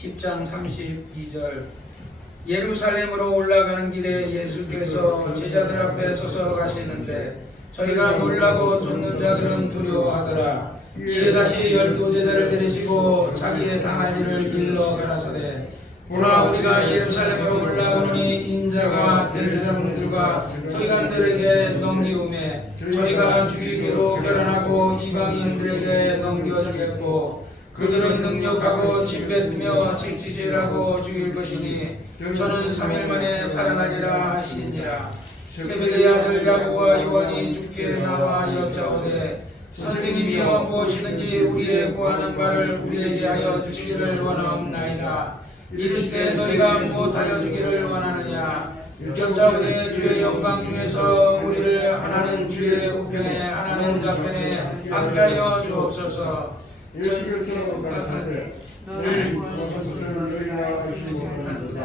10장 32절. 예루살렘으로 올라가는 길에 예수께서 제자들 앞에 서서 가시는데 저희가 놀라고 쫓는 자들은 두려워하더라. 이에 다시 12제자를 데리시고 자기의 당할 일을 일러 가라사대 보라, 우리가 예루살렘으로 올라오니 인자가 대제사장들과 서기관들에게 넘기우매 저희가 주의기로 결혼하고 이방인들에게 넘겨주겠고 그들은 능력하고 침뱉으며 책지질하고 죽일 것이니 저는 3일 만에 살아나리라 하시니라. 세베대의 아들 야고보와 요한이 주께 나와 여짜오되 선생님이여 무엇이든지 우리의 구하는 바를 우리에게 하여 주시기를 원하옵나이다. 이르시되 너희가 무엇 하여 주기를 원하느냐. 여짜오되 주의 영광 중에서 우리를 하나는 주의 우편에 하나는 좌편에 앉게 하여 주옵소서. 예수께서 가라사대 너희 구하는 것을 너희가 알지 못하는도다.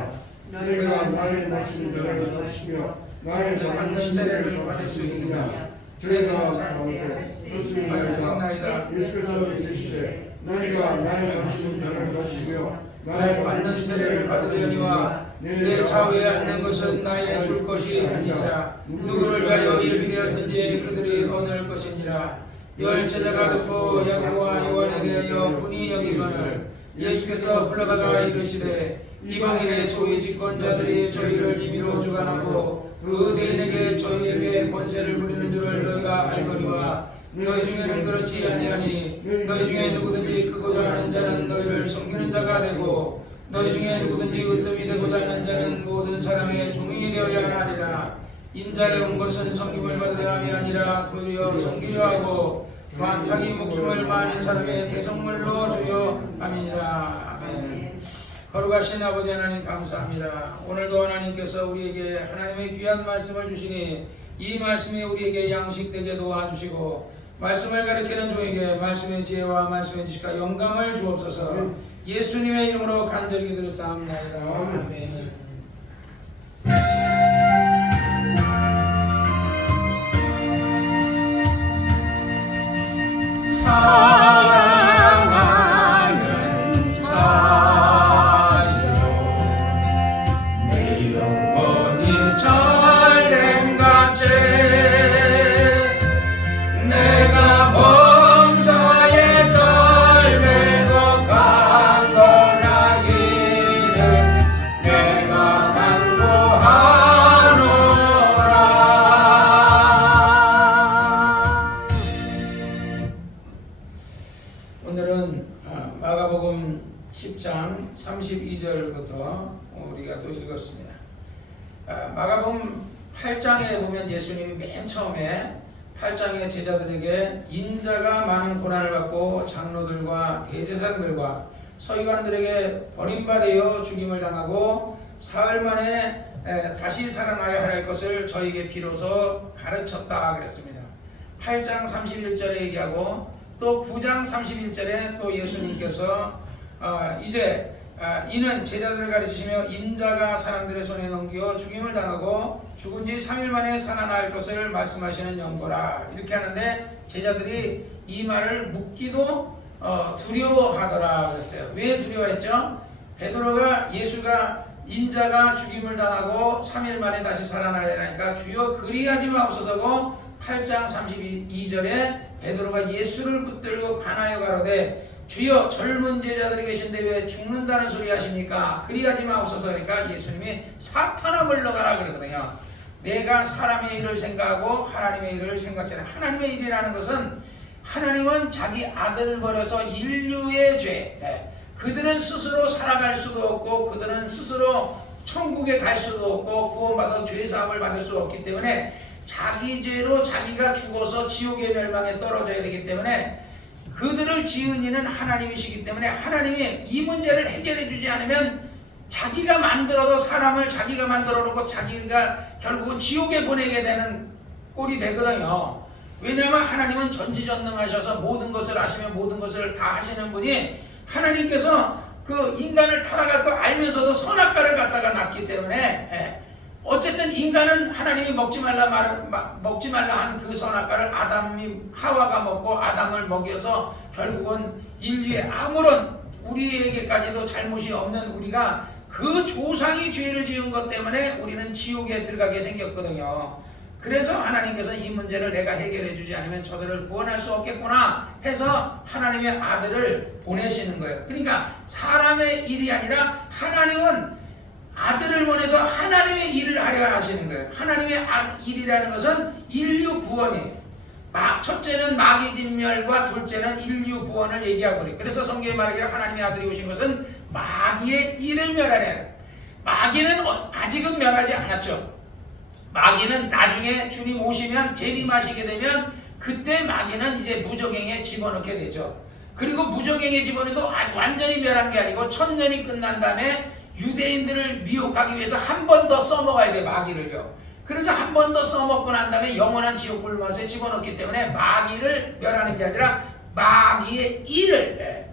너희가 나의 말씀을 받으시며 나의 받는 세례를 받을 수 있느냐. 저희가 가운데 그중 하여서 예수께서 이르시되 너희가 나의 말씀을 받으시며 나의 받는 세례를 받으려니와 내 좌우에 앉는 것은 나의 줄 것이 아니라 누구를 위하여 일비되었든지 그들이 얻을 것이니라. 열 제자가 듣고 야고보와 요한에 대하여 분이 여기거늘 예수께서 불러다가 이르시되 이방인의 소위 집권자들이 저희를 임의로 주관하고 그 대인에게 저희에게 권세를 부리는 줄을 너희가 알거니와 너희 중에는 그렇지 아니하니 너희 중에 누구든지 크고자 하는 자는 너희를 섬기는 자가 되고 너희 중에 누구든지 으뜸이 되고자 하는 자는 모든 사람의 종이 되어야 하리라. 인자에 온 것은 섬김을 받으려 함이 아니라 도리어 섬기려 하고 또한 자기 목숨을 많은 사람의 대성물로 주려 함이니라. 아멘. 거룩하신 아버지 하나님 감사합니다. 오늘도 하나님께서 우리에게 하나님의 귀한 말씀을 주시니 이 말씀이 우리에게 양식되게 도와주시고 말씀을 가르치는 종에게 말씀의 지혜와 말씀의 지식과 영감을 주옵소서. 예수님의 이름으로 간절히 기도드렸사옵나이다. 아멘. 사랑하는 자여 내 영혼이 잘된 같이 내가 범사에 잘되고 강건하기를 내가 간구하노라. 오늘은 마가복음 10장 32절부터 우리가 또 읽었습니다. 마가복음 8장에 보면 예수님이 맨 처음에 8장의 제자들에게 인자가 많은 고난을 받고 장로들과 대제사장들과 서기관들에게 버림받아 죽임을 당하고 사흘 만에 다시 살아나야 할 것을 저에게 비로소 가르쳤다 그랬습니다. 8장 31절에 얘기하고 또 9장 31절에 또 예수님께서 이제 이는 제자들을 가르치시며 인자가 사람들의 손에 넘겨 죽임을 당하고 죽은 지 3일 만에 살아날 것을 말씀하시는 연고라 이렇게 하는데 제자들이 이 말을 묻기도 두려워하더라 그랬어요. 왜 두려워했죠? 베드로가 예수가 인자가 죽임을 당하고 3일 만에 다시 살아나야 하니까 주여 그리하지 마옵소서고 8장 32절에 베드로가 예수를 붙들고 간하여 가로되 주여 젊은 제자들이 계신데 왜 죽는다는 소리 하십니까? 그리하지 마옵소서. 그러니까 예수님이 사탄아 물러가라 그러거든요. 내가 사람의 일을 생각하고 하나님의 일을 생각하지 않아요. 하나님의 일이라는 것은 하나님은 자기 아들을 버려서 인류의 죄 그들은 스스로 살아갈 수도 없고 그들은 스스로 천국에 갈 수도 없고 구원받아 죄사함을 받을 수 없기 때문에 자기 죄로 자기가 죽어서 지옥의 멸망에 떨어져야 되기 때문에 그들을 지은 이는 하나님이시기 때문에 하나님이 이 문제를 해결해 주지 않으면 자기가 만들어도 사람을 자기가 만들어 놓고 자기가 결국은 지옥에 보내게 되는 꼴이 되거든요. 왜냐하면 하나님은 전지전능하셔서 모든 것을 아시며 모든 것을 다 하시는 분이 하나님께서 그 인간을 타락할 걸 알면서도 선악과를 갖다가 놨기 때문에 어쨌든 인간은 하나님이 먹지 말라 한 그 선악과를 아담이 하와가 먹고 아담을 먹여서 결국은 인류의 아무런 우리에게까지도 잘못이 없는 우리가 그 조상이 죄를 지은 것 때문에 우리는 지옥에 들어가게 생겼거든요. 그래서 하나님께서 이 문제를 내가 해결해 주지 않으면 저들을 구원할 수 없겠구나 해서 하나님의 아들을 보내시는 거예요. 그러니까 사람의 일이 아니라 하나님은 아들을 보내서 하나님의 일을 하려 하시는 거예요. 하나님의 일이라는 것은 인류 구원이에요. 첫째는 마귀 진멸과 둘째는 인류 구원을 얘기하고 그래요. 그래서 성경에 말하기를 하나님의 아들이 오신 것은 마귀의 일을 멸하려. 마귀는 아직은 멸하지 않았죠. 마귀는 나중에 주님 오시면 재림하시게 되면 그때 마귀는 이제 무적행에 집어넣게 되죠. 그리고 무적행에 집어넣어도 완전히 멸한 게 아니고 천년이 끝난 다음에 유대인들을 미혹하기 위해서 한 번 더 써먹어야 돼요. 마귀를요. 그래서 한 번 더 써먹고 난 다음에 영원한 지옥 불맛에 집어넣기 때문에 마귀를 멸하는 게 아니라 마귀의 일을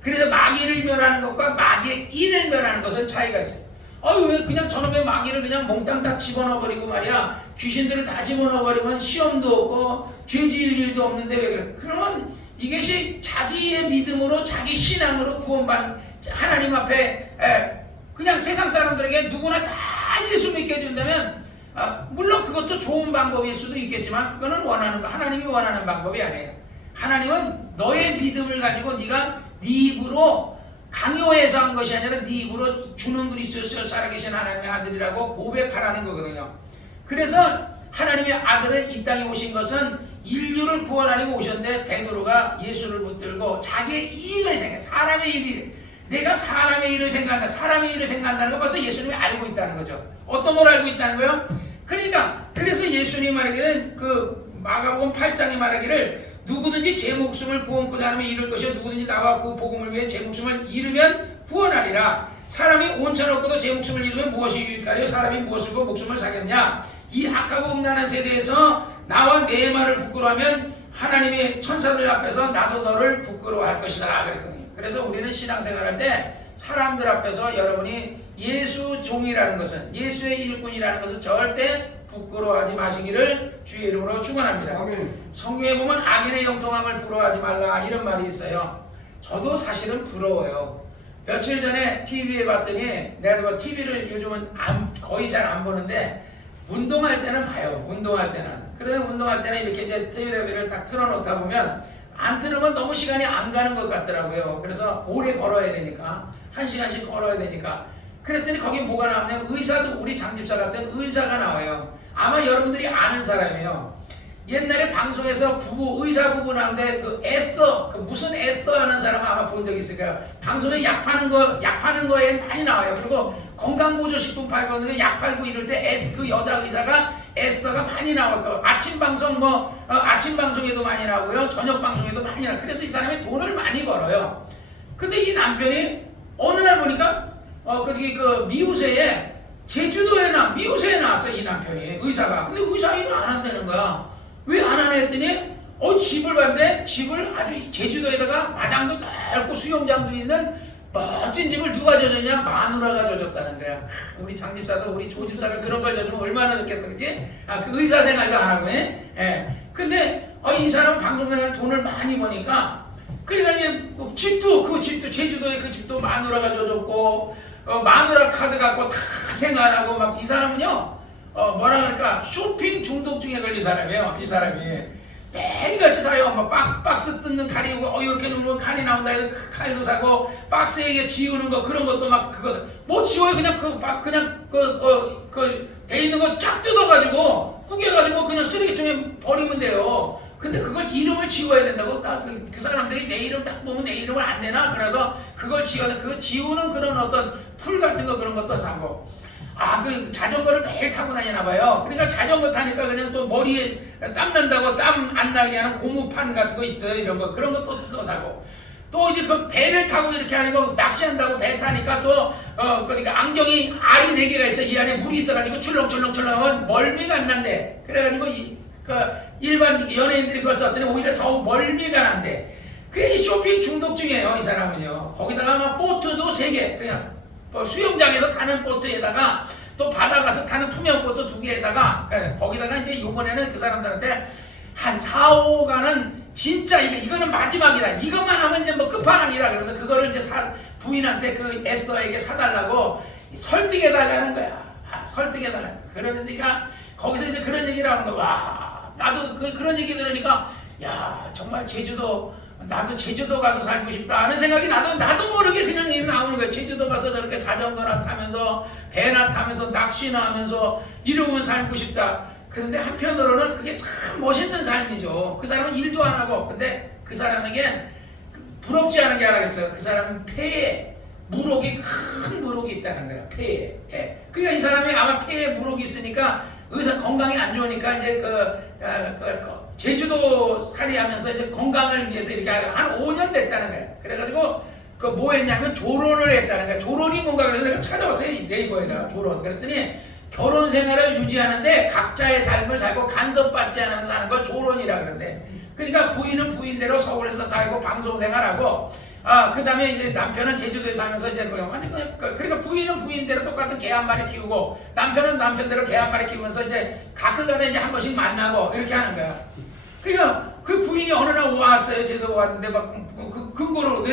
그래서 마귀를 멸하는 것과 마귀의 일을 멸하는 것은 차이가 있어요. 왜 그냥 저놈의 마귀를 그냥 몽땅 다 집어넣어버리고 말이야. 귀신들을 다 집어넣어버리면 시험도 없고 죄 지을 일도 없는데 왜 그래? 그러면 이것이 자기의 믿음으로 자기 신앙으로 구원받는 하나님 앞에 그냥 세상 사람들에게 누구나 다 예수 믿게 해준다면 물론 그것도 좋은 방법일 수도 있겠지만 그거는 하나님이 원하는 방법이 아니에요. 하나님은 너의 믿음을 가지고 네가 네 입으로 강요해서 한 것이 아니라 네 입으로 주는 그리스도여 살아계신 하나님의 아들이라고 고백하라는 거거든요. 그래서 하나님의 아들은 이 땅에 오신 것은 인류를 구원하려고 오셨는데 베드로가 예수를 붙들고 자기의 일을 생각해. 사람의 일이 내가 사람의 일을 생각한다. 사람의 일을 생각한다는 거 벌써 예수님이 알고 있다는 거죠. 어떤 걸 알고 있다는 거예요? 그러니까 그래서 예수님이 말하기는 그 마가복음 8장에 말하기를 누구든지 제 목숨을 구원코자 하면 잃을 것이요 누구든지 나와 그 복음을 위해 제 목숨을 잃으면 구원하리라. 사람이 온천 얻고도 제 목숨을 잃으면 무엇이 유익하리요? 사람이 무엇을 고 목숨을 사겠냐? 이 악하고 음란한 세대에서 나와 내 말을 부끄러워하면 하나님의 천사들 앞에서 나도 너를 부끄러워할 것이다 그랬거든요. 그래서 우리는 신앙생활할 때 사람들 앞에서 여러분이 예수 종이라는 것은 예수의 일꾼이라는 것은 절대 부끄러워하지 마시기를 주의 이름으로 축원합니다. 성경에 보면 악인의 영통함을 부러워하지 말라 이런 말이 있어요. 저도 사실은 부러워요. 며칠 전에 TV에 봤더니 내가 TV를 요즘은 거의 잘 안 보는데 운동할 때는 봐요. 운동할 때는. 그래 운동할 때는 이렇게 이제 텔레비를 딱 틀어놓다 보면 안 틀으면 너무 시간이 안 가는 것 같더라고요. 그래서 오래 걸어야 되니까 1시간씩 걸어야 되니까 그랬더니 거기 뭐가 나오냐면 의사도 우리 장집사 같은 의사가 나와요. 아마 여러분들이 아는 사람이에요. 옛날에 방송에서 의사 부부 나오는데 그 에스더 무슨 에스더 하는 사람 아마 본 적 있을 거예요. 방송에 약 파는 거에 많이 나와요. 그리고 건강보조식품 팔고 약 팔고 이럴 때 그 여자 의사가 에스더가 많이 나올 거예요. 아침 방송 아침 방송에도 많이 나오고요. 저녁 방송에도 많이 나와요. 그래서 이 사람이 돈을 많이 벌어요. 근데 이 남편이 어느 날 보니까 그 미우새에 제주도에 미우새에 나왔어요. 이 남편이 의사가. 근데 의사 일을 안 한다는 거야. 왜 안 하냐 했더니 집을 봤는데 집을 아주 제주도에다가 마당도 넓고 수영장도 있는 멋진 집을 누가 져줬냐? 마누라가 져줬다는 거야. 우리 장집사도 우리 조집사가 그런 걸 져주면 얼마나 좋겠어, 그치? 그 의사 생활도 안 하고, 근데 이 사람 방송사에 돈을 많이 버니까 그러니까 이제 그 집도 제주도에 그 집도 마누라가 져줬고 마누라 카드 갖고 다 생활하고 막 이 사람은요 뭐라 그럴까 쇼핑 중독증에 걸린 사람이에요. 이 사람이 매일같이 사요. 막 박스 뜯는 칼이 이렇게 누르면 칼이 나온다 해서 그 칼도 사고 박스에 지우는 거 그런 것도 막 그거 뭐 지워요. 그냥 돼 있는 거 쫙 뜯어가지고 구겨가지고 그냥 쓰레기통에 버리면 돼요. 근데 그걸 이름을 지워야 된다고 그 사람들이 내 이름 딱 보면 내 이름을 안 내나 그래서 그걸 그거 지우는 그런 어떤 풀 같은 거 그런 것도 사고 그 자전거를 매일 타고 다니나 봐요. 그러니까 자전거 타니까 그냥 또 머리에 땀 난다고 땀 안 나게 하는 고무판 같은 거 있어요. 이런 거 그런 것도 사고 또 이제 그 배를 타고 이렇게 하는 거 낚시한다고 배 타니까 또 그러니까 안경이 알이 4개가 있어. 이 안에 물이 있어가지고 출렁출렁출렁하면 멀미가 안 난대. 그래가지고 일반 연예인들이 그걸 썼더니 오히려 더 멀미가 난대. 그게 쇼핑 중독증이에요. 이 사람은요. 거기다가 막 보트도 3개 그냥 수영장에서 타는 보트에다가 또 바다 가서 타는 투명 보트 2개에다가 거기다가 이제 요번에는 그 사람들한테 한 4, 5가는 진짜 이거는 마지막이다. 이것만 하면 이제 뭐 끝판왕이라. 그래서 그거를 이제 부인한테 그 에스더에게 사달라고 설득해달라는 거야. 설득해달라. 그러니까 거기서 이제 그런 얘기를 하는 거야. 와, 나도 그런 얘기 들으니까 야, 정말 나도 제주도 가서 살고 싶다 하는 생각이 나도 모르게 그냥 나오는 거야. 제주도 가서 저렇게 자전거나 타면서 배나 타면서 낚시나 하면서 이러면 살고 싶다. 그런데 한편으로는 그게 참 멋있는 삶이죠. 그 사람은 일도 안 하고, 근데 그 사람에게 부럽지 않은 게 하나겠어요. 그 사람은 폐에 큰 무록이 있다는 거야. 폐에. 예. 그러니까 이 사람이 아마 폐에 무록이 있으니까 의사 건강이 안 좋으니까 이제 제주도 살이하면서 이제 건강을 위해서 이렇게 한 5년 됐다는 거야. 그래가지고 뭐 했냐면 조론을 했다는 거야. 조론이 뭔가 그래서 내가 찾아봤어요. 네이버에다가 조론. 그랬더니 결혼 생활을 유지하는데 각자의 삶을 살고 간섭받지 않으면서 하는 걸 조론이라 그러는데, 그러니까 부인은 부인대로 서울에서 살고 방송 생활하고, 그 다음에 이제 남편은 제주도에 살면서 이제 그러니까 부인은 부인대로 똑같은 개 한 마리 키우고, 남편은 남편대로 개 한 마리 키우면서 이제 가끔가다 이제 한 번씩 만나고 이렇게 하는 거야. 그러니까 그 부인이 어느 날 왔어요. 제주도 왔는데 막 근거로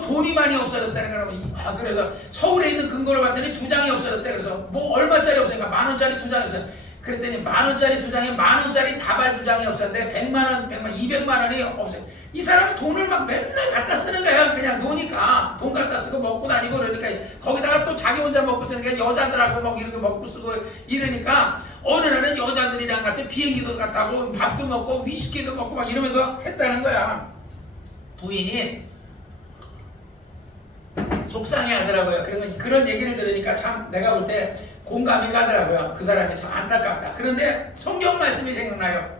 돈이 많이 없어졌다는 거라고. 그래서 서울에 있는 근거를 봤더니 2장이 없어졌대. 그래서 뭐 얼마짜리 없으니까 10,000원짜리 2장이 없어요. 그랬더니 10,000원짜리 2장에 10,000원짜리 다발 2장이 없었는데 100만 원, 200만 원이 없어요. 이 사람은 돈을 막 맨날 갖다 쓰는 거야. 그냥 노니까 돈 갖다 쓰고 먹고 다니고 그러니까, 거기다가 또 자기 혼자 먹고 쓰니까 여자들하고 막 이렇게 먹고 쓰고 이러니까 어느 날은 여자들이랑 같이 비행기도 타고 밥도 먹고 위스키도 먹고 막 이러면서 했다는 거야. 부인이 속상해 하더라고요. 그런 얘기를 들으니까 참 내가 볼 때 공감이 가더라고요. 그 사람이 참 안타깝다. 그런데 성경 말씀이 생각나요.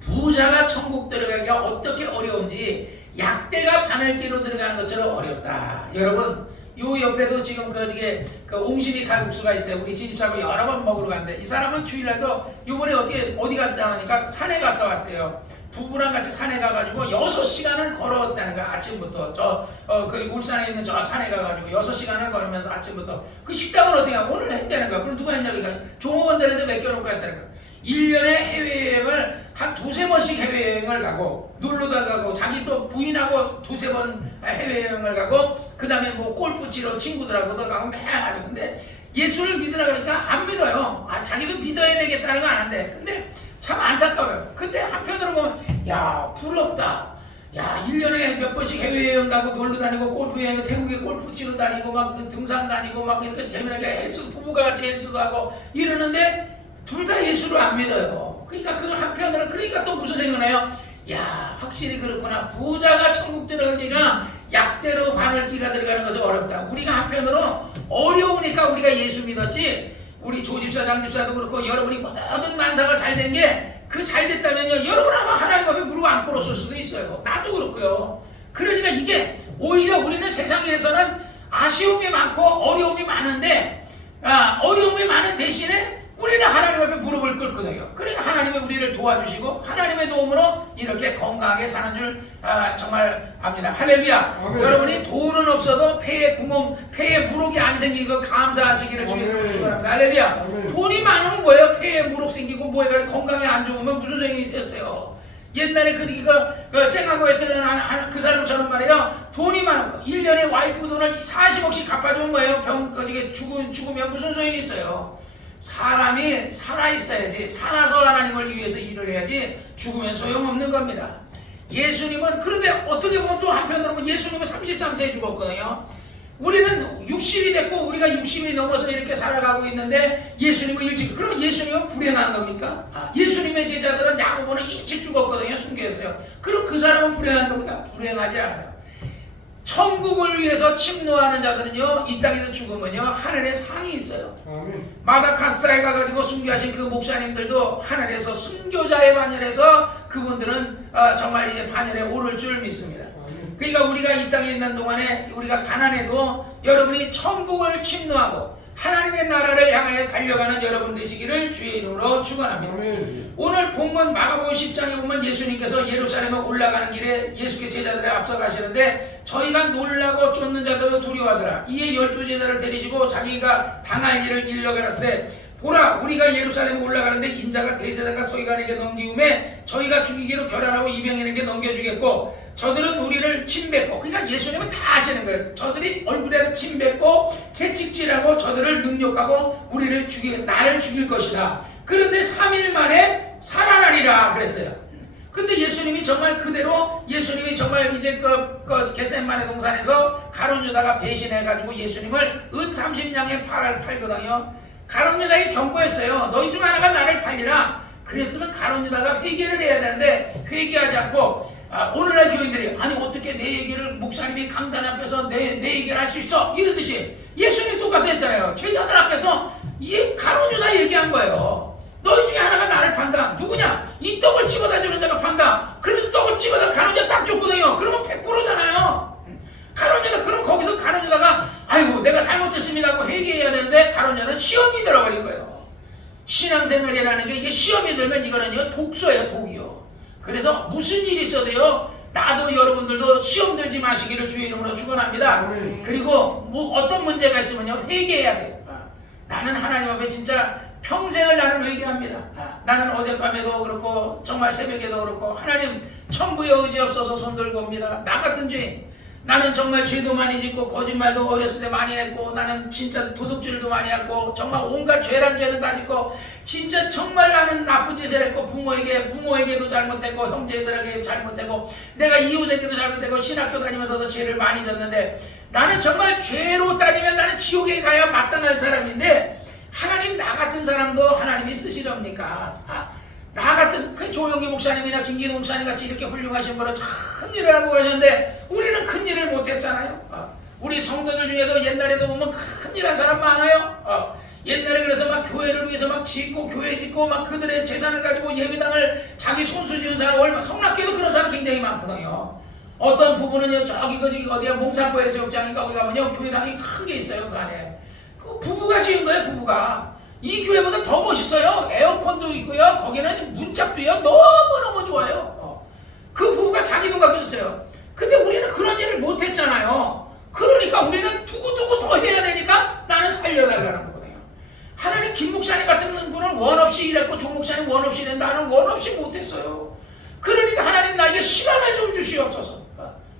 부자가 천국 들어가기가 어떻게 어려운지 약대가 바늘기로 들어가는 것처럼 어렵다. 여러분, 요 옆에도 지금 그 옹심이 칼국수가 있어요. 우리 지집사고 여러 번 먹으러 갔는데, 이 사람은 주일날도 요번에 어디 갔다 하니까 산에 갔다 왔대요. 부부랑 같이 산에 가가지고 6시간을 걸어왔다는 거야. 아침부터 그 울산에 있는 저 산에 가가지고 6시간을 걸으면서 아침부터 그 식당을 어떻게 하면 오늘 했다는 거야. 그럼 누가 했냐고. 그러니까 종업원들한테 맡겨놓고 했다는 거야. 1년에 해외여행을 한 2-3번씩 해외여행을 가고 놀러다 가고, 자기 또 부인하고 2-3번 해외여행을 가고, 그 다음에 뭐 골프 치러 친구들하고도 가고 매일 하죠. 근데 예수를 믿으라 그러니까 안 믿어요. 자기도 믿어야 되겠다는 건 아는데, 근데 참 안타까워요. 근데 한편으로 보면 야, 부럽다. 야, 1년에 몇 번씩 해외여행 가고 놀러 다니고 골프 여행, 태국에 골프 치러 다니고 막 등산 다니고 막 이렇게 재미나게 부부가 같이 헬스도 하고 이러는데 둘 다 예수를 안 믿어요. 그러니까 그 한편으로, 그러니까 또 무슨 생각나요? 야, 확실히 그렇구나. 부자가 천국 들어가기가 약대로 바늘기가 들어가는 것은 어렵다. 우리가 한편으로 어려우니까 우리가 예수 믿었지, 우리 조집사 장집사도 그렇고 여러분이 모든 만사가 잘 된 게, 그 잘 됐다면요, 여러분 아마 하나님 앞에 무릎 안 꿇었을 수도 있어요. 나도 그렇고요. 그러니까 이게 오히려 우리는 세상에서는 아쉬움이 많고 어려움이 많은데, 어려움이 많은 대신에 우리는 하나님 앞에 무릎을 꿇거든요. 그러니까 하나님이 우리를 도와주시고 하나님의 도움으로 이렇게 건강하게 사는 줄 정말 압니다. 할렐루야. 아멘. 여러분이 돈은 없어도 폐에 무록이 안 생기고 감사하시기를 주님으로 축원합니다. 할렐루야. 아멘. 돈이 많으면 뭐예요? 폐에 무록 생기고 뭐예요? 건강이 안 좋으면 무슨 소용이 있겠어요? 옛날에 그 쨍하고 했던 그 사람처럼 말이에요. 돈이 많고 1년에 와이프 돈을 40억씩 갚아주는 거예요. 죽으면 무슨 소용이 있어요? 사람이 살아있어야지, 살아서 하나님을 위해서 일을 해야지 죽으면 소용없는 겁니다. 예수님은, 그런데 어떻게 보면 또 한편으로 보면 예수님은 33세에 죽었거든요. 우리는 60이 됐고 우리가 60이 넘어서 이렇게 살아가고 있는데 예수님은 일찍, 그러면 예수님은 불행한 겁니까? 예수님의 제자들은 야고보는 일찍 죽었거든요. 순교했어요. 그럼 그 사람은 불행한 겁니까? 불행하지 않아요. 천국을 위해서 침노하는 자들은요, 이 땅에서 죽으면요 하늘에 상이 있어요. 아멘. 마다카스라에 가가지고 순교하신 그 목사님들도 하늘에서 순교자의 반열에서 그분들은 정말 이제 반열에 오를 줄 믿습니다. 아멘. 그러니까 우리가 이 땅에 있는 동안에 우리가 가난해도 여러분이 천국을 침노하고 하나님의 나라를 향하여 달려가는 여러분 되시기를 주의 이름으로 축원합니다. 오늘 본문 마가복음 10장에 보면 예수님께서 예루살렘에 올라가는 길에 예수께 제자들에 앞서 가시는데, 저희가 놀라고 쫓는 자들도 두려워하더라. 이에 12 제자를 데리시고 자기가 당할 일을 일러 가라사대, 보라 우리가 예루살렘에 올라가는데 인자가 대제사장과 서기관에게 넘기움에 저희가 죽이기로 결단하고 이방인에게 넘겨주겠고 저들은 우리를 침뱉고, 그러니까 예수님은 다 아시는 거예요. 저들이 얼굴에 침뱉고 채찍질하고 저들을 능욕하고 나를 죽일 것이다. 그런데 3일 만에 살아나리라 그랬어요. 근데 예수님이 정말 그대로, 예수님이 정말 이제 그 겟세마네 동산에서 가룟 유다가 배신해가지고 예수님을 은 30냥에 팔거든요. 가룟 유다에게 경고했어요. 너희 중 하나가 나를 팔리라. 그랬으면 가룟 유다가 회개를 해야 되는데 회개하지 않고, 오늘날 교인들이 아니 어떻게 내 얘기를 목사님이 강단 앞에서 내 얘기를 할 수 있어? 이러듯이 예수님 똑같이 했잖아요. 제자들 앞에서 이 가룟 유다 얘기한 거예요. 너희 중에 하나가 나를 판다. 누구냐? 이 떡을 집어다 주는 자가 판다. 그러면서 떡을 집어다 가룟 유다 딱 줬거든요. 그러면 100%잖아요. 가룟 유다, 그럼 거기서 가룟 유다가 아이고 내가 잘못했습니다 하고 회개해야 되는데 가룟 유다는 시험이 들어버린 거예요. 신앙생활이라는 게 이게 시험이 들면 이거는요 독소예요, 독이요. 그래서 무슨 일이 있어도요, 나도 여러분들도 시험 들지 마시기를 주의 이름으로 축원합니다. 그리고 뭐 어떤 문제가 있으면요 회개해야 돼요. 나는 하나님 앞에 진짜 평생을 나는 회개합니다. 나는 어젯밤에도 그렇고 정말 새벽에도 그렇고 하나님 천부에 의지 없어서 손 들고 옵니다. 나 같은 죄인, 나는 정말 죄도 많이 짓고 거짓말도 어렸을 때 많이 했고 나는 진짜 도둑질도 많이 했고 정말 온갖 죄란 죄는 다 짓고 진짜 정말 나는 나쁜 짓을 했고 부모에게도 잘못했고 형제들에게 잘못했고 내가 이웃에게도 잘못했고 신학교 다니면서도 죄를 많이 졌는데 나는 정말 죄로 따지면 나는 지옥에 가야 마땅할 사람인데 하나님 나 같은 사람도 하나님이 쓰시렵니까? 나 같은 그 조용기 목사님이나 김기동 목사님 같이 이렇게 훌륭하신 분은 큰 일을 하고 가셨는데 우리는 큰 일을 못했잖아요. 우리 성도들 중에도 옛날에도 보면 큰 일 한 사람 많아요. 옛날에 그래서 막 교회를 위해서 막 짓고 교회 짓고 막 그들의 재산을 가지고 예배당을 자기 손수 지은 사람 얼마, 성락교에도 그런 사람 굉장히 많거든요. 어떤 부부는요 저기 어디야 몽산포 해수욕장인가 거기 가면요 교회당이 큰 게 있어요. 그 안에 그 부부가 지은 거예요. 부부가 이 교회보다 더 멋있어요. 에어컨도 있고요. 거기는 문짝도요. 너무너무 좋아요. 그 부부가 자기 돈 갖고 있었어요. 근데 우리는 그런 일을 못했잖아요. 그러니까 우리는 두고두고 더 해야 되니까 나는 살려달라는 거거든요. 하나님 김 목사님 같은 분은 원 없이 일했고 조 목사님 원 없이 일했는데 나는 원 없이 못했어요. 그러니까 하나님 나에게 시간을 좀 주시옵소서.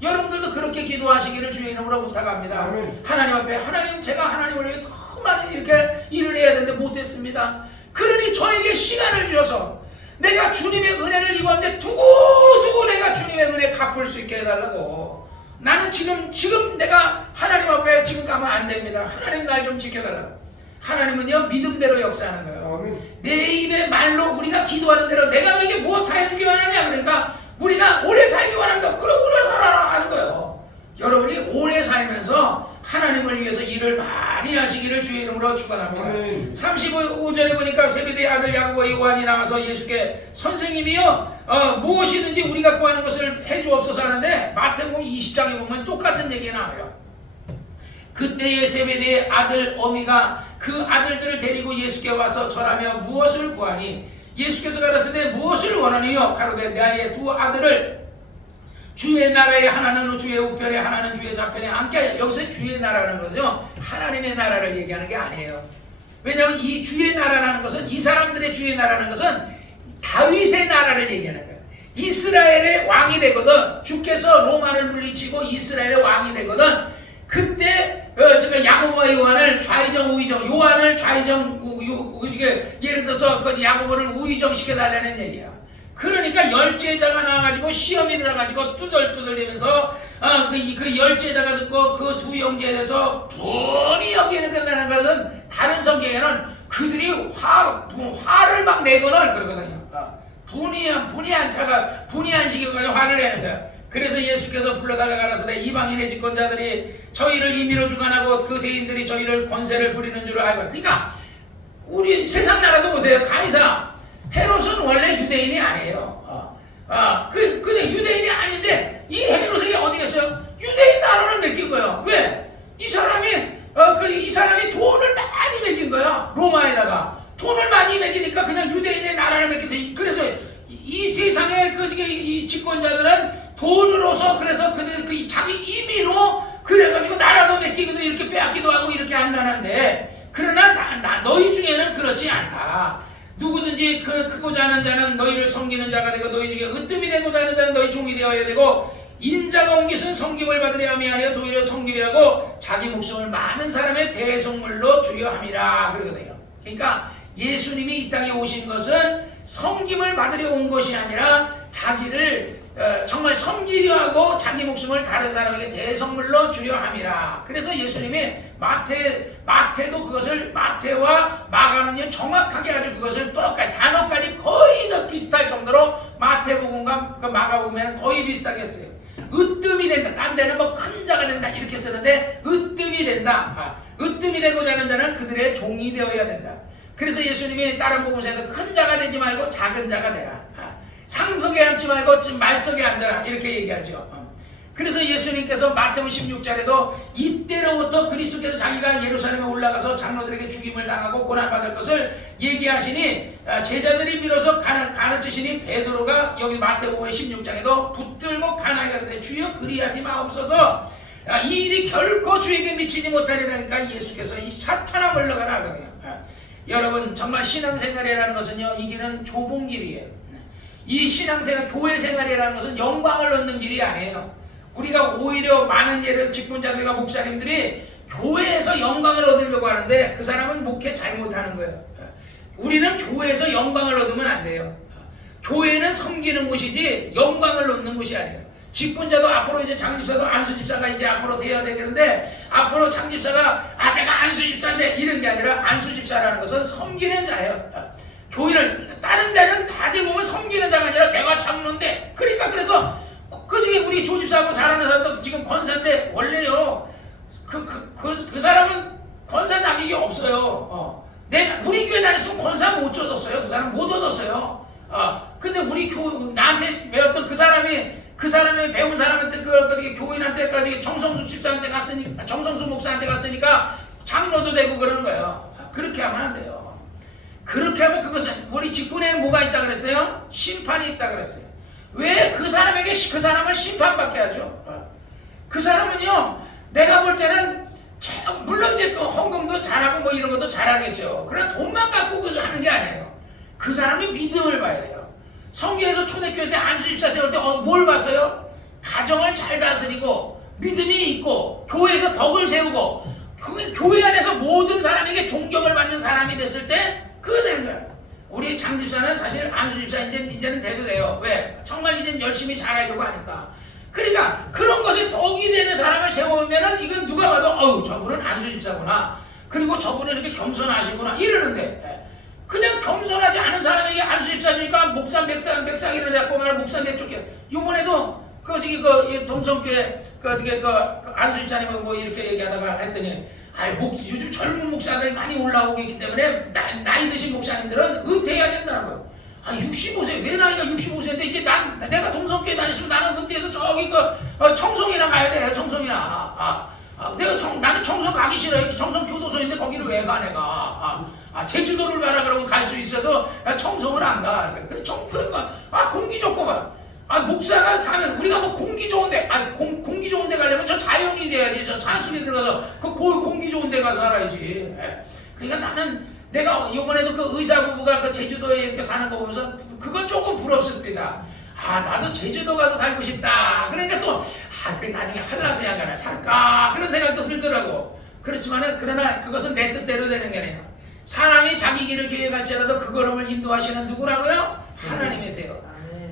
여러분들도 그렇게 기도하시기를 주의 이름으로 부탁합니다. 하나님 앞에 하나님 제가 하나님을 위해 더 많은 이렇게 일을 해야 되는데 못했습니다. 그러니 저에게 시간을 주셔서 내가 주님의 은혜를 입었는데 두고두고 내가 주님의 은혜 갚을 수 있게 해달라고. 나는 지금 내가 하나님 앞에 지금 가면 안 됩니다. 하나님 날 좀 지켜달라고. 하나님은요 믿음대로 역사하는 거예요. 내 입의 말로 우리가 기도하는 대로 내가 너에게 무엇 다 해주기 원하냐 그러니까 우리가 오래 살기 원합니다. 그럼 오래 살아라 하는 거예요. 여러분이 오래 살면서 하나님을 위해서 일을 많이 하시기를 주의 이름으로 축원합니다. 35절에 보니까 세베대의 아들 야고보와 요한이 나와서 예수께 선생님이요 무엇이든지 우리가 구하는 것을 해주옵소서 하는데 마태복음 20장에 보면 똑같은 얘기가 나와요. 그때의 세베대의 아들 어미가 그 아들들을 데리고 예수께 와서 절하며 무엇을 구하니 예수께서 가라사대 무엇을 원하니요 가로되 나의 두 아들을 주의 나라에 하나는 주의 우편에 하나는 주의 좌편에 앉게 하여. 여기서 주의 나라라는 거죠. 하나님의 나라를 얘기하는 게 아니에요. 왜냐하면 이 주의 나라라는 것은 이 사람들의 주의 나라라는 것은 다윗의 나라를 얘기하는 거예요. 이스라엘의 왕이 되거든. 주께서 로마를 물리치고 이스라엘의 왕이 되거든. 그때 야고보와 요한을 좌의정 우의정 요한을 좌의정 예를 들어서 야고보를 우의정 시켜달라는 얘기야. 그러니까 열제자가 나와가지고 시험이 들어가지고 뚜덜뚜덜대면서 그 열제자가 듣고 그 두 형제에 대해서 분이 여기는 끝나는 것은 다른 성경에는 그들이 화를 막 내거나 그러거든요. 분이 안 시키고 화를 내는 거야. 그래서 예수께서 불러다가 가라사대 이방인의 집권자들이 저희를 임의로 주관하고 그 대인들이 저희를 권세를 부리는 줄 알고. 그러니까 우리 세상 나라도 보세요. 가이사 헤롯은 원래 유대인이 아니에요. 근데 유대인이 아닌데 이 헤롯이 어디 갔어요? 유대인 나라를 맡긴 거예요. 왜? 이 사람이 돈을 많이 맡긴 거야. 로마에다가 돈을 많이 맡기니까 그냥 유대인의 나라를 맡겼어요. 그래서 이 세상의 이 집권자들은 돈으로서 그래서 자기 임의로 그래가지고 나라도 맡기기도 이렇게 빼앗기도 하고 이렇게 한다는데 그러나 너희 중에는 그렇지 않다. 누구든지 크고자 하는 자는 너희를 섬기는 자가 되고 너희 중에 으뜸이 되고자 하는 자는 너희 종이 되어야 되고 인자가 온 것은 섬김을 받으려 함이 아니라 도리어 섬기려 하고 자기 목숨을 많은 사람의 대속물로 주려 함이라 그러거든요. 그러니까 예수님이 이 땅에 오신 것은 섬김을 받으려 온 것이 아니라 자기를 정말 섬기려 하고 자기 목숨을 다른 사람에게 대속물로 주려 함이라. 그래서 예수님이 마태도 그것을 마태와 마가는요 정확하게 아주 그것을 똑같이 단어까지 거의 비슷할 정도로 마태복음과 그 마가복음에는 거의 비슷하게 했어요. 으뜸이 된다. 딴 데는 뭐 큰 자가 된다 이렇게 쓰는데 으뜸이 된다. 으뜸이 되고자 하는 자는 그들의 종이 되어야 된다. 그래서 예수님이 다른 복음서에도 큰 자가 되지 말고 작은 자가 되라. 상석에 앉지 말고 말석에 앉아라 이렇게 얘기하죠. 그래서 예수님께서 마태복음 16절에도 이때로부터 그리스도께서 자기가 예루살렘에 올라가서 장로들에게 죽임을 당하고 고난받을 것을 얘기하시니 제자들이 비로소 가르치시니 베드로가 여기 마태복음 16장에도 붙들고 가나게 하는데 주여 그리하지 마옵소서 이 일이 결코 주에게 미치지 못하리라니까 예수께서 이 사탄아 물러가라 하거든요. 여러분 정말 신앙생활이라는 것은요 이 길은 좁은 길이에요. 이 신앙생활 교회 생활이라는 것은 영광을 얻는 길이 아니에요. 우리가 오히려 많은 예를 직분자들과 목사님들이 교회에서 영광을 얻으려고 하는데 그 사람은 목회 잘못하는 거예요. 우리는 교회에서 영광을 얻으면 안 돼요. 교회는 섬기는 곳이지 영광을 얻는 곳이 아니에요. 직분자도 앞으로 이제 장집사도 안수집사가 이제 앞으로 돼야 되겠는데 앞으로 장집사가 내가 안수집사인데 이런 게 아니라 안수집사라는 것은 섬기는 자예요. 교회를 다른 데는 다들 보면 섬기는 자가 아니라 내가 장로인데 그래서 그 중에 우리 조집사하고 잘하는 사람도 지금 권사인데 원래요 그 사람은 권사 자격이 없어요. 내가 우리 교회 다녔으면 권사 못 얻었어요. 그 사람 못 얻었어요. 근데 우리 나한테 배웠던 그 사람이 배운 사람한테 교인한테까지 정성수 집사한테 갔으니까 정성수 목사한테 갔으니까 장로도 되고 그러는 거예요. 그렇게 하면 안 돼요. 그렇게 하면 그것은 우리 직분에는 뭐가 있다 그랬어요? 심판이 있다 그랬어요. 왜 그 사람을 심판받게 하죠? 그 사람은요 내가 볼 때는 물론 이제 그 헌금도 잘하고 뭐 이런 것도 잘하겠죠. 그러나 돈만 갖고 그저 하는 게 아니에요. 그 사람이 믿음을 봐야 돼요. 성경에서 초대교회 때 안수집사 세울 때 뭘 봤어요? 가정을 잘 다스리고 믿음이 있고 교회에서 덕을 세우고 교회 안에서 모든 사람에게 존경을 받는 사람이 됐을 때 그거 되는 거야. 우리 장집사는 사실 안수집사 이제는 돼도 돼요. 왜? 정말 이제 열심히 잘하려고 하니까. 그러니까 그런 것에 덕이 되는 사람을 세우면은 이건 누가 봐도 저분은 안수집사구나. 그리고 저분은 이렇게 겸손하시구나 이러는데 그냥 겸손하지 않은 사람에게 안수집사니까 목사 맥상이를 잡고 말하는 목사 내쫓게. 요번에도 그 동성교회 안수집사님하고 뭐 이렇게 얘기하다가 했더니 요즘 젊은 목사들 많이 올라오고 있기 때문에 나이 드신 목사님들은 은퇴해야 된다는 거예요. 65세, 내 나이가 65세인데 이제 내가 동성교회 다니시면 나는 은퇴해서 저기 청송이나 가야 돼. 청송이나. 나는 청송 가기 싫어요. 청송 교도소인데 거기를 왜 가 내가. 제주도를 가라 그러고 갈 수 있어도 청송을 안 가. 그러니까 공기 좋고 봐. 목사가 사면 우리가 뭐 공기 좋은데 공기 좋은데 가려면 저 자연이 돼야지. 저 산속에 들어가서 공기 좋은데 가서 살아야지. 그러니까 내가 이번에도 그 의사 부부가 그 제주도에 이렇게 사는 거 보면서 그건 조금 부럽습니다. 나도 제주도 가서 살고 싶다. 그러니까 또 그 나중에 한라산에 가나 살까 그런 생각도 들더라고. 그러나 그것은 내 뜻대로 되는 게 아니에요. 사람이 자기 길을 계획할지라도 그 걸음을 인도하시는 누구라고요? 하나님이세요.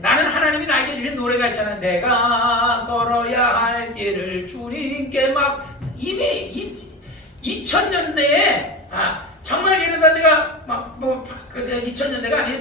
나는 하나님이 나에게 주신 노래가 있잖아요. 내가 걸어야 할 길을 주님께 막 이미 2000년대에 정말 이러다 내가 2000년대가 아니에요.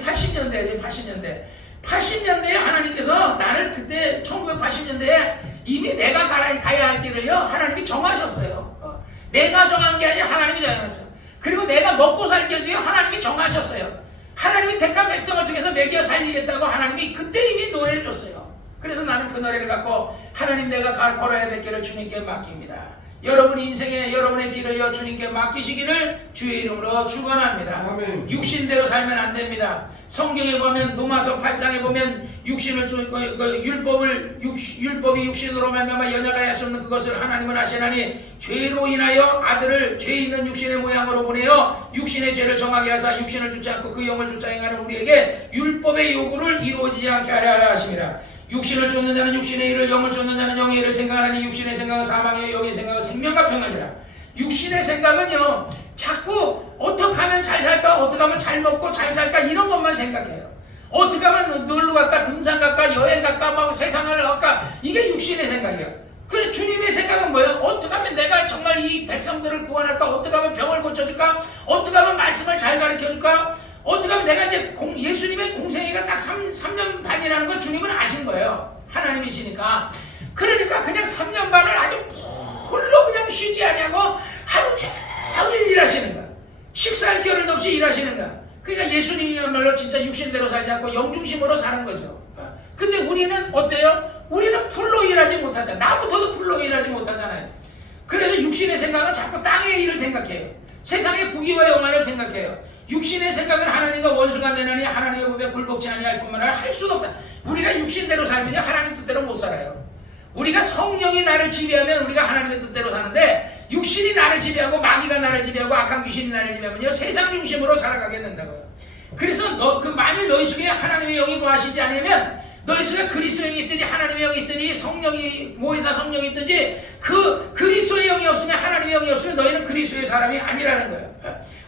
80년대에 하나님께서 나를 그때 1980년대에 이미 내가 가야 할 길을요 하나님이 정하셨어요. 내가 정한 게 아니라 하나님이 정하셨어요. 그리고 내가 먹고 살 길도요 하나님이 정하셨어요. 하나님이 택한 백성을 통해서 먹여 살리겠다고 하나님이 그때 이미 노래를 줬어요. 그래서 나는 그 노래를 갖고 하나님 내가 걸어야 될 길을 주님께 맡깁니다. 여러분 인생에 여러분의 길을요 주님께 맡기시기를 주의 이름으로 축원합니다. 육신대로 살면 안 됩니다. 성경에 보면 로마서 8장에 보면 육신을 율법이 육신으로 말미암아 연약하여 할 수 없는 그것을 하나님은 아시나니 죄로 인하여 아들을 죄 있는 육신의 모양으로 보내어 육신의 죄를 정하게 하사 육신을 좇지 않고 그 영을 좇자 행하는 우리에게 율법의 요구를 이루어지지 않게 하려 하심이라. 육신을 좇는 자는 육신의 일을, 영을 좇는 자는 영의 일을 생각하니 육신의 생각은 사망이요 영의 생각은 생명과 평안이라. 육신의 생각은요, 자꾸 어떻게 하면 잘 살까, 어떻게 하면 잘 먹고 잘 살까, 이런 것만 생각해요. 어떻게 하면 놀러 갈까, 등산 갈까, 여행 갈까, 막 세상을 갈까, 이게 육신의 생각이야. 그래, 주님의 생각은 뭐예요? 어떻게 하면 내가 정말 이 백성들을 구원할까, 어떻게 하면 병을 고쳐줄까, 어떻게 하면 말씀을 잘 가르쳐줄까, 어떻게 하면 내가 이제 예수님의 공생애가 딱 3년 반이라는 걸 주님은 아신 거예요. 하나님이시니까. 그러니까 그냥 3년 반을 아주 풀로 그냥 쉬지 아니하고 하루 종일 일하시는 거야. 식사할 겨를도 없이 일하시는 거야. 그러니까 예수님이야말로 진짜 육신대로 살지 않고 영중심으로 사는 거죠. 근데 우리는 어때요? 우리는 풀로 일하지 못하잖아. 나부터도 풀로 일하지 못하잖아요. 그래서 육신의 생각은 자꾸 땅의 일을 생각해요. 세상의 부귀와 영화를 생각해요. 육신의 생각은 하나님과 원수가 되느니 하나님의 법에 굴복치 아니할 뿐만 아니라 할 수가 없다. 우리가 육신대로 살더니 하나님 뜻대로 못 살아요. 우리가 성령이 나를 지배하면 우리가 하나님의 뜻대로 사는데, 육신이 나를 지배하고 마귀가 나를 지배하고 악한 귀신이 나를 지배하면요, 세상 중심으로 살아가게 된다고요. 그래서 만일 너희 속에 하나님의 영이 거하시지 않으면, 너희 속에 그리스도의 영이 있든지 하나님의 영이 있든지 성령이 모의사 성령이 있든지 그 그리스도의 영이 없으면, 하나님의 영이 없으면 너희는 그리스도의 사람이 아니라는 거예요.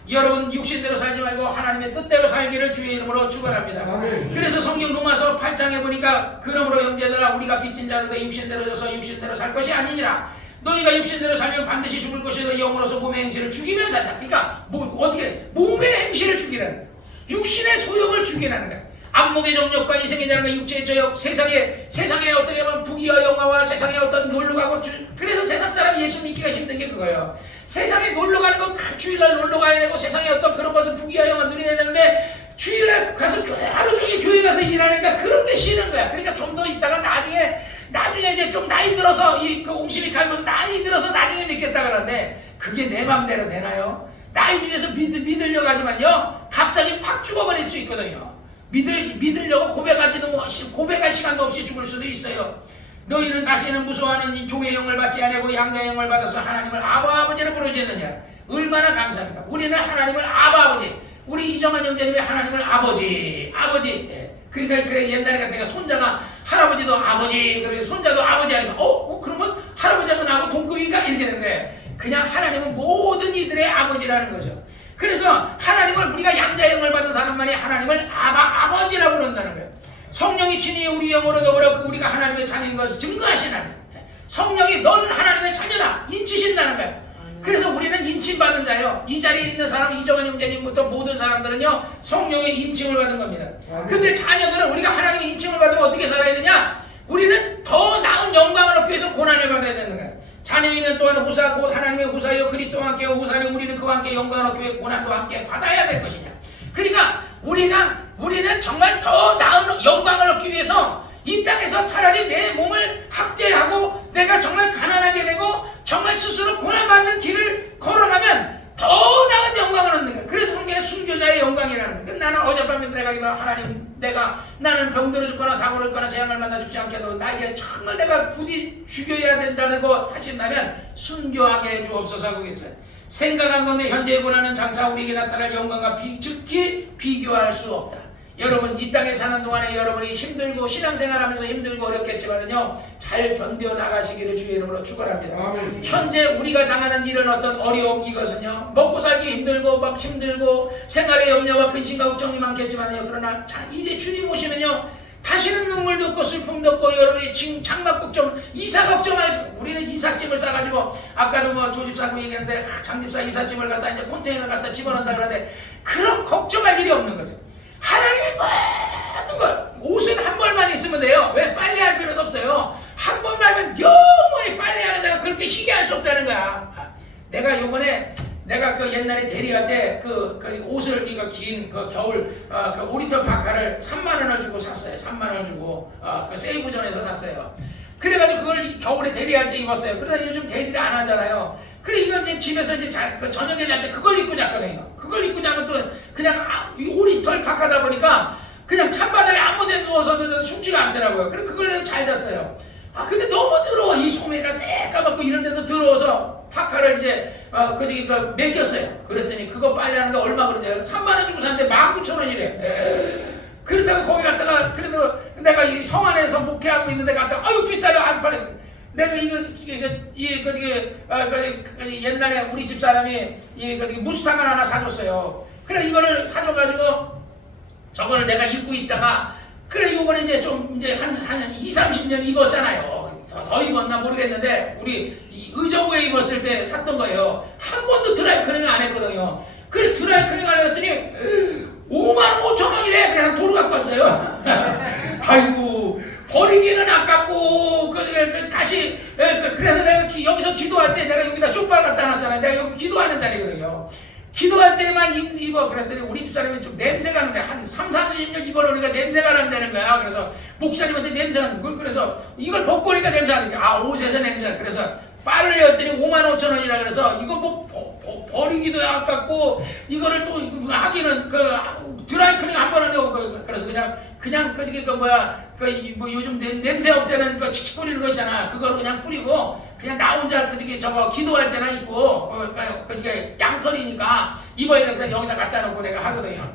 여러분 육신대로 살지 말고 하나님의 뜻대로 살기를 주의 이름으로 축원합니다. 그래서 성경 로마서 8장에 보니까 그러므로 형제들아 우리가 빚진 자로되 육신대로 져서 육신대로 살 것이 아니니라. 너희가 육신대로 살면 반드시 죽을 것이다. 영으로서 몸의 행실을 죽이면 산다. 그러니까 어떻게 몸의 행실을 죽이라는 거야. 육신의 소욕을 죽이라는 거야. 안목의 정욕과 이생의 자랑과 육체의 저욕, 세상에 어떻게 보면 부귀와 영화와 세상에 어떤 놀러가고, 그래서 세상 사람 예수 믿기가 힘든 게 그거예요. 세상에 놀러가는 건 주일날 놀러가야 되고 세상에 어떤 그런 것을 부귀와 영화 누려야 되는데, 주일날 가서 하루 종일 교회 가서 일하니까 그런 게 싫은 거야. 그러니까 좀 더 있다가 나중에 이제 좀 나이 들어서 그 옹심이 갈고서 나이 들어서 나중에 믿겠다 그러는데, 그게 내 맘대로 되나요? 나이 중에서 믿으려고 하지만요, 갑자기 팍 죽어버릴 수 있거든요. 믿으려고 고백할 시간도 없이 죽을 수도 있어요. 너희는 다시는 무서워하는 종의 영을 받지 아니하고 양자의 영을 받아서 하나님을 아버지로 부르짖느냐. 얼마나 감사합니까? 우리는 하나님을 아버지. 우리 이정환 형제님이 하나님을 아버지. 예. 그러니까 그래, 옛날에 같으니까 손자가 할아버지도 아버지, 그리고 손자도 아버지 하니까 그러면 할아버지하고 나하고 동급인가 이렇게 되는데, 그냥 하나님은 모든 이들의 아버지라는 거죠. 그래서 하나님을, 우리가 양자의 영을 받은 사람만이 하나님을 아버지라고 부른다는 거예요. 성령이 친히 우리 영으로 더불어 우리가 하나님의 자녀인 것을 증거하시나니, 성령이 너는 하나님의 자녀다 인치신다는 거예요. 그래서 우리는 인침받은 자예요. 이 자리에 있는 사람, 이정환 형제님부터 모든 사람들은요, 성령의 인침을 받은 겁니다. 근데 자녀들은 우리가 하나님의 인침을 받으면 어떻게 살아야 되냐? 우리는 더 나은 영광을 얻기 위해서 고난을 받아야 되는 거예요. 자녀이면 또한 후사, 곧 하나님의 후사여 그리스도와 함께 후사는 우리는 그와 함께 영광을 얻기 위해 고난도 함께 받아야 될 것이냐. 그러니까 우리는 정말 더 나은 영광을 얻기 위해서 이 땅에서 차라리 내 몸을 학대하고 내가 정말 가난하게 되고 정말 스스로 고난받는 길을 걸어가면 더 나은 영광을 얻는 거야. 그래서 성경에 순교자의 영광이라는 거야. 나는 어젯밤에 내가 하나님, 나는 병들어 죽거나 사고를 했거나 재앙을 만나 죽지 않게도 나에게 정말 내가 부디 죽여야 된다는 거 하신다면 순교하게 해주옵소서 하고 있어요. 생각한 건데 현재의 고난은 장차 우리에게 나타날 영광과 즉히 비교할 수 없다. 여러분 이 땅에 사는 동안에 여러분이 힘들고 신앙생활하면서 힘들고 어렵겠지만은요, 잘 견뎌나가시기를 주의 이름으로 축원합니다. 현재 우리가 당하는 이런 어떤 어려움, 이것은요 먹고 살기 힘들고 막 힘들고 생활의 염려와 근심과 걱정이 많겠지만요, 그러나 이제 주님 오시면요 다시는 눈물도 없고 슬픔도 없고 여러분이 장막 걱정, 이사 걱정할 수, 우리는 이삿짐을 싸가지고 아까도 조집사하고 얘기했는데 장집사 이삿짐을 갖다 이제 컨테이너를 갖다 집어넣는다 그러는데 그런 걱정할 일이 없는 거죠. 하나님이 모든 걸, 옷은 한 벌만 있으면 돼요. 왜? 빨래할 필요도 없어요. 한 번만 하면 영원히 빨래하는 자가 그렇게 희귀할 수 없다는 거야. 내가 요번에 그 옛날에 대리할 때 그 옷을 이거 긴 그 겨울 그 오리털 파카를 3만 원을 주고 샀어요. 3만 원을 주고 그 세이브전에서 샀어요. 그래가지고 그걸 겨울에 대리할 때 입었어요. 그러다 요즘 대리를 안 하잖아요. 그래 이걸 이제 집에서 이제 저녁에 잘 때 그걸 입고 잤거든요. 그걸 입고 자면 또 그냥 오리털 파카다 보니까 그냥 찬바닥에 아무 데 누워서도 춥지가 않더라고요. 그래 그걸 내가 잘 잤어요. 아 근데 너무 더러워. 이 소매가 새까맣고 이런 데도 더러워서 파카를 이제 그 맡겼어요. 그랬더니 그거 빨래하는데 얼마 그러냐? 3만 원 주고 샀는데 19,000원이래. 그렇다고 거기 갔다가 그래도 내가 이 성 안에서 목회하고 있는데 갔다가 아유 비싸요 안 팔려. 내가 옛날에 우리 집 사람이 무스탕을 하나 사줬어요. 그래 이거를 사줘가지고 저거를 내가 입고 있다가 그래 요번에 이제 좀 이제 한 20-30년 입었잖아요. 더 입었나 모르겠는데 우리 이 의정부에 입었을 때 샀던 거예요. 한 번도 드라이클닝 안 했거든요. 그래 드라이클닝 하려고 했더니 55,000원이래. 그래서 도로 갖고 왔어요. 아이고 버리기는 아깝고 다시 그래서 내가 여기서 기도할 때 내가 여기다 쇼파를 갖다 놨잖아요. 내가 여기 기도하는 자리거든요. 기도할 때만 입어. 그랬더니 우리 집사람이 좀 냄새가 나는데 한 30-40년 입어놓으니까 냄새가 난다는 거야. 그래서 목사님한테 냄새가 나는 거야. 그래서 이걸 벗고 오니까 냄새가 나니까 아 옷에서 냄새가. 그래서 빨을 내었더니 55,000원이라 그래서 이거 뭐 버리기도 아깝고 이거를 또 하기는 드라이클닝 한 번은 해오고 그래서 그냥 뭐 요즘 냄새 없애는 그 칙칙거리는 거 있잖아. 그걸 그냥 뿌리고 그냥 나 혼자 저거 기도할 때나 입고 양털이니까 입어야 돼. 그냥 여기다 갖다 놓고 내가 하거든요.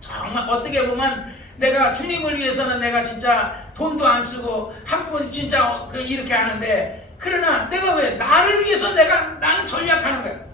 정말 어떻게 보면 내가 주님을 위해서는 내가 진짜 돈도 안 쓰고 한 번 진짜 이렇게 하는데 그러나 내가 왜 나를 위해서 나는 전략하는 거야.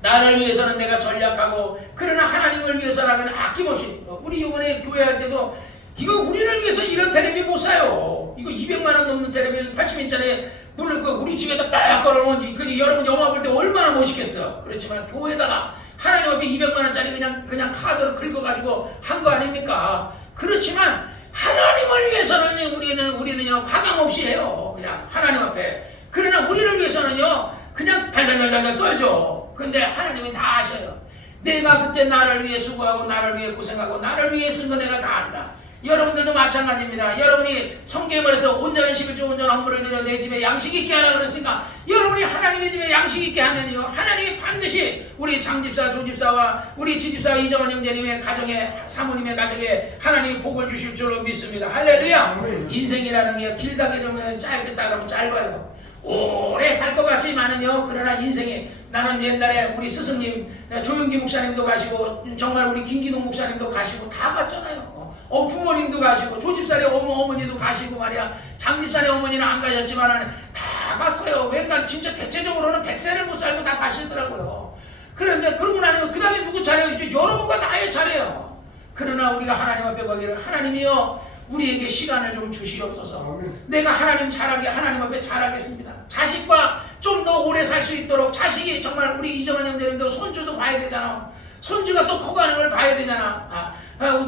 나를 위해서는 내가 전략하고 그러나 하나님을 위해서라면 아낌없이 우리 이번에 교회할 때도 이거 우리를 위해서 이런 테레비 못 사요. 이거 200만 원 넘는 테레비 80인짜리 물론 우리 집에다 딱 걸어놓은 여러분 영화 볼 때 얼마나 멋있겠어. 그렇지만 교회에다가 하나님 앞에 200만 원짜리 그냥 카드를 긁어가지고 한 거 아닙니까? 그렇지만 하나님을 위해서는 우리는요 가감 없이 해요. 그냥 하나님 앞에. 그러나 우리를 위해서는요 그냥 달달달달 떨죠. 근데 하나님이 다 아셔요. 내가 그때 나를 위해 수고하고 나를 위해 고생하고 나를 위해 쓴 거 내가 다 안다. 여러분들도 마찬가지입니다. 여러분이 성경에 말해서 온전한 11조 온전한 헌물을 드려 내 집에 양식 있게 하라 그랬으니까 여러분이 하나님의 집에 양식 있게 하면요 하나님이 반드시 우리 장집사 조집사와 우리 지집사 이정환 형제님의 가정에 사모님의 가정에 하나님이 복을 주실 줄로 믿습니다. 할렐루야. 인생이라는 게 길다 그러면 짧겠다 그러면 짧아요. 오래 살 것 같지만은요 그러나 인생이 나는 옛날에 우리 스승님 조윤기 목사님도 가시고 정말 우리 김기동 목사님도 가시고 다 갔잖아요. 부모님도 가시고 조집사의 어머니도 가시고 말이야. 장집사의 어머니는 안 가셨지만 다 갔어요. 왜냐면 진짜 대체적으로는 100세를 못 살고 다 가시더라고요. 그런데 그러고 나면 그 다음에 누구 차례요? 이제 여러분과 나의 차례요. 그러나 우리가 하나님 앞에 가기를 하나님이여 우리에게 시간을 좀 주시옵소서. 내가 하나님 앞에 잘하겠습니다. 자식과 좀 더 오래 살 수 있도록 자식이 정말 우리 이정환 형제님도 손주도 봐야 되잖아. 손주가 또 커가는 걸 봐야 되잖아.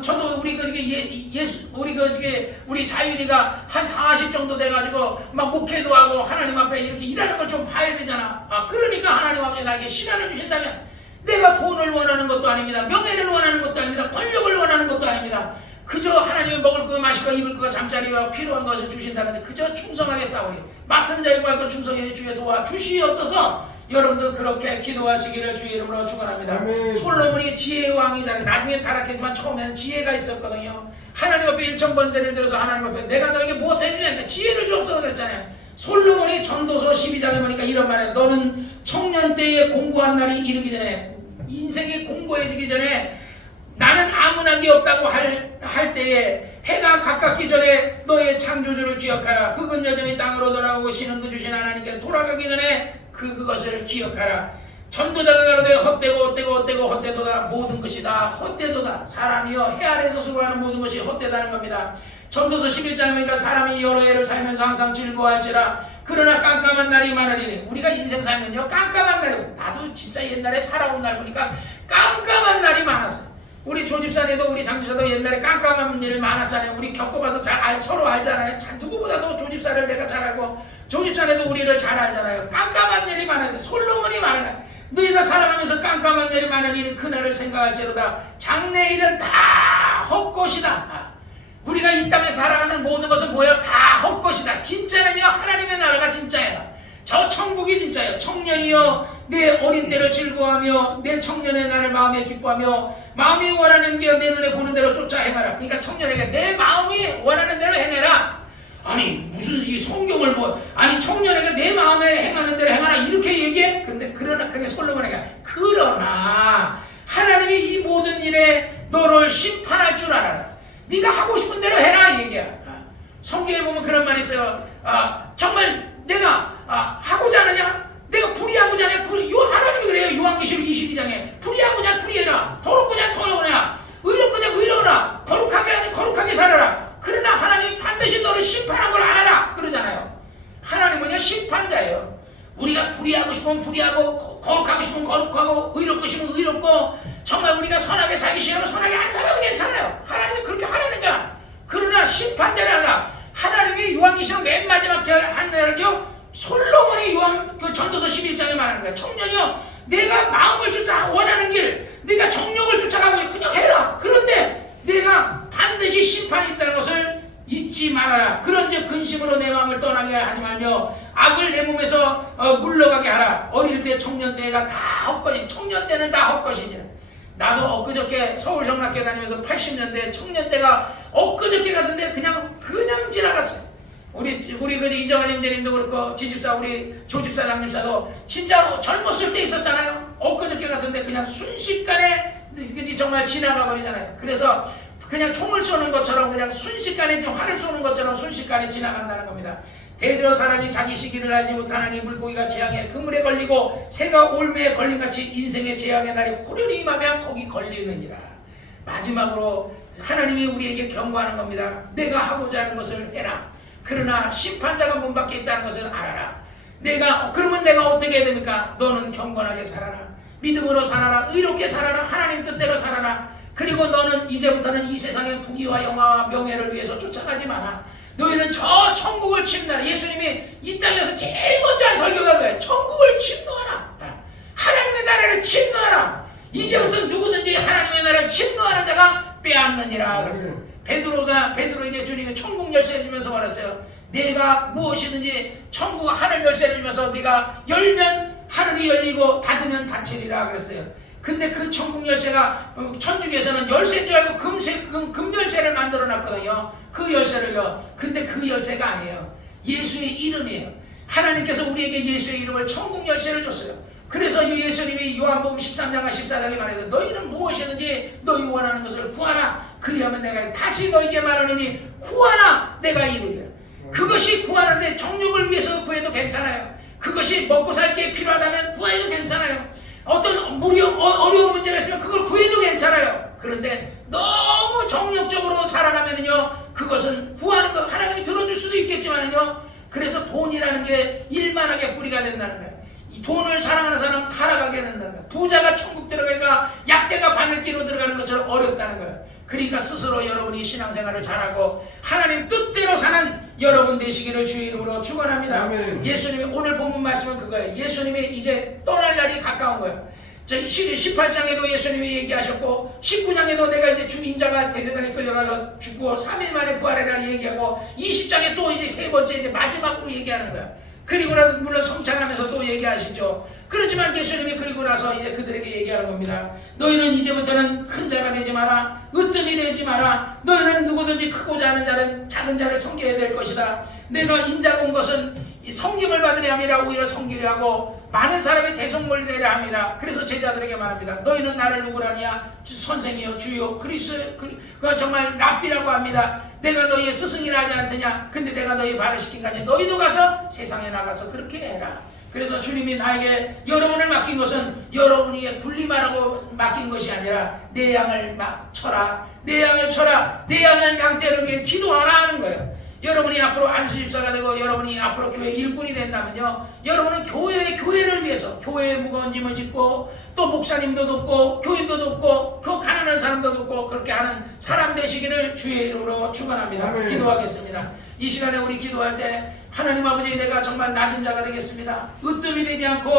저도 우리 자윤이가 한 40 정도 돼가지고 막 목회도 하고 하나님 앞에 이렇게 일하는 걸 좀 봐야 되잖아. 그러니까 하나님 앞에 나에게 시간을 주신다면 내가 돈을 원하는 것도 아닙니다. 명예를 원하는 것도 아닙니다. 권력을 원하는 것도 아닙니다. 그저 하나님이 먹을 거, 마실 거, 입을 거, 잠자리와 필요한 것을 주신다는데 그저 충성하게 싸우니 맡은 자의 구할 것 충성에 주의 도와 주시옵소서. 여러분도 그렇게 기도하시기를 주의 이름으로 축원합니다. 솔로몬이 지혜의 왕이잖아요. 나중에 타락했지만 처음에는 지혜가 있었거든요. 하나님 앞에 일천번대를 들어서 하나님 앞에 내가 너에게 무엇 해주냐 지혜를 주옵소서 그랬잖아요. 솔로몬이 전도서 12장에 보니까 이런 말에 너는 청년 때에 공부한 날이 이르기 전에 인생이 공고해지기 전에 나는 아무나기 없다고 할 때에 해가 가깝기 전에 너의 창조주를 기억하라. 흙은 여전히 땅으로 돌아오고 신은 그 주신 하나님께 돌아가기 전에 그것을 기억하라. 전도자가 가로되 헛되도다. 모든 것이 다 헛되도다. 사람이여 해 아래에서 수고하는 모든 것이 헛되다는 겁니다. 전도서 11장에 보니까 사람이 여러 해를 살면서 항상 즐거워할지라 그러나 깜깜한 날이 많으리니 우리가 인생 살면요 깜깜한 날이고 나도 진짜 옛날에 살아온 날 보니까 깜깜한 날이 많았어요. 우리 조집사님도 우리 장집사도 옛날에 깜깜한 일 많았잖아요. 우리 겪어봐서 서로 알잖아요. 누구보다도 조집사를 내가 잘 알고 조집사님도 우리를 잘 알잖아요. 깜깜한 일이 많았어요. 솔로몬이 말하냐 너희가 살아가면서 깜깜한 일이 많으니 그날을 생각할지로다. 장래일은 다 헛것이다. 우리가 이 땅에 살아가는 모든 것은 뭐야? 다 헛것이다. 진짜는요 하나님의 나라가 진짜예요. 저 천국이 진짜예요. 청년이여 내 어린 때를 즐거워하며 내 청년의 날을 마음에 기뻐하며 마음이 원하는 게 내 눈에 보는 대로 쫓아 행하라. 그러니까 청년에게 내 마음이 원하는 대로 행해라. 아니 무슨 이 성경을 아니 청년에게 내 마음에 행하는 대로 행하라 이렇게 얘기해? 근데 그러나 그게 솔로몬에게 그러나 하나님이 이 모든 일에 너를 심판할 줄 알아라. 네가 하고 싶은 대로 해라 이 얘기야. 성경에 보면 그런 말이 있어요. 정말 내가 하고자 하느냐? 내가 불의하고자 하냐? 하나님이 그래요. 요한계시록 22장에 불의하고자 불의해라. 더럽고자 더러워라. 의롭고자 의로워라. 거룩하게 하냐? 거룩하게 살아라. 그러나 하나님이 반드시 너를 심판한 걸 알아라 그러잖아요. 하나님은요 심판자예요. 우리가 불의하고 싶으면 불의하고 거룩하고 싶으면 거룩하고 의롭고 싶으면 의롭고 정말 우리가 선하게 살기 싫으면 선하게 안 살아도 괜찮아요. 하나님이 그렇게 하라니까. 그러나 심판자를 알아. 하나님이 요한계시록 맨 마지막 한 날은요 솔로몬이 그 전도서 11장에 말하는 거야. 청년이여 내가 마음을 쫓아 원하는 길 네가 정욕을 쫓아가고 그냥 해라. 그런데 내가 반드시 심판이 있다는 것을 잊지 말아라. 그런즉 근심으로 내 마음을 떠나게 하지 말며 악을 내 몸에서 물러가게 하라. 어릴 때 청년 때가 다 헛것이 청년 때는 다 헛것이니라. 나도 엊그저께 서울성락교 다니면서 80년대 청년 때가 엊그저께 같은데 그냥 지나갔어요. 우리 그 이정환 형제님도 그렇고 지집사 우리 조집사 랑집사도 진짜 젊었을 때 있었잖아요. 엊그저께 같은데 그냥 순식간에 정말 지나가 버리잖아요. 그래서 그냥 총을 쏘는 것처럼 그냥 순식간에 활을 쏘는 것처럼 순식간에 지나간다는 겁니다. 대저 사람이 자기 시기를 알지 못하나니 물고기가 재앙에 그물에 걸리고 새가 올매에 걸림같이 인생의 재앙의 날이 호련히 임하면 거기 걸리느니라. 마지막으로 하나님이 우리에게 경고하는 겁니다. 내가 하고자 하는 것을 해라. 그러나 심판자가 문 밖에 있다는 것을 알아라. 그러면 내가 어떻게 해야 됩니까? 너는 경건하게 살아라. 믿음으로 살아라. 의롭게 살아라. 하나님 뜻대로 살아라. 그리고 너는 이제부터는 이 세상의 부귀와 영화와 명예를 위해서 쫓아가지 마라. 너희는 저 천국을 침노하라. 예수님이 이 땅에서 제일 먼저 한 설교가 그거예요. 천국을 침노하라. 하나님의 나라를 침노하라. 이제부터 누구든지 하나님의 나라를 침노하는 자가 빼앗느니라. 그랬어요. 베드로에게 주님이 천국 열쇠를 주면서 말했어요. 내가 무엇이든지 천국 하늘 열쇠를 주면서 네가 열면 하늘이 열리고 닫으면 닫히리라 그랬어요. 근데 그 천국 열쇠가 천주교에서는 열쇠인 줄 알고 금 열쇠를 만들어 놨거든요. 그 열쇠를요. 근데 그 열쇠가 아니에요. 예수의 이름이에요. 하나님께서 우리에게 예수의 이름을 천국 열쇠를 줬어요. 그래서 예수님이 요한복음 13장과 14장에 말해서 너희는 무엇이든지 너희 원하는 것을 구하라. 그리하면 내가 다시 너희에게 말하노니 구하라 내가 이루리라. 그것이 구하는데 정욕을 위해서 구해도 괜찮아요. 그것이 먹고 살 게 필요하다면 구해도 괜찮아요. 어떤 어려운 문제가 있으면 그걸 구해도 괜찮아요. 그런데 너무 정욕적으로 살아가면요 그것은 구하는 것 하나님이 들어줄 수도 있겠지만요 그래서 돈이라는 게 일만하게 뿌리가 된다는 거예요. 이 돈을 사랑하는 사람 타락하게 된다는 거예요. 부자가 천국 들어가기가 약대가 바늘기로 들어가는 것처럼 어렵다는 거예요. 그러니까 스스로 여러분이 신앙생활을 잘하고 하나님 뜻대로 사는 여러분 되시기를 주의 이름으로 축원합니다. 아멘. 예수님이 오늘 본문 말씀은 그거예요. 예수님이 이제 떠날 날이 가까운 거예요. 18장에도 예수님이 얘기하셨고 19장에도 내가 이제 인자가 대제사장에 끌려가서 죽고 3일 만에 부활해라 얘기하고 20장에 또 이제 세 번째 이제 마지막으로 얘기하는 거야. 그리고 나서 물론 성찬하면서 또 얘기하시죠. 그렇지만 예수님이 그리고 나서 이제 그들에게 얘기하는 겁니다. 너희는 이제부터는 큰 자가 되지 마라. 으뜸이 되지 마라. 너희는 누구든지 크고자 하는 자는 작은 자를 섬겨야 될 것이다. 내가 인자가 온 것은 섬김을 받으려 함이라 오히려 섬기려 하고 많은 사람이 대성물이 되려 합니다. 그래서 제자들에게 말합니다. 너희는 나를 누구라냐? 선생이요 주요 그가 정말 랍비라고 합니다. 내가 너희의 스승이라 하지 않더냐? 근데 내가 너희 발을 시킨 가지 너희도 가서 세상에 나가서 그렇게 해라. 그래서 주님이 나에게 여러분을 맡긴 것은 여러분이 군림하라고 맡긴 것이 아니라 내 양을 쳐라. 내 양을 쳐라. 내 양을 양떼를 위해 기도하라 하는 거예요. 여러분이 앞으로 안수집사가 되고 여러분이 앞으로 교회 일꾼이 된다면요 여러분은 교회를 위해서 교회의 무거운 짐을 짓고 또 목사님도 돕고 교인도 돕고 또 가난한 사람도 돕고 그렇게 하는 사람 되시기를 주의 이름으로 축원합니다. 아멘. 기도하겠습니다. 이 시간에 우리 기도할 때 하나님 아버지 내가 정말 낮은 자가 되겠습니다. 으뜸이 되지 않고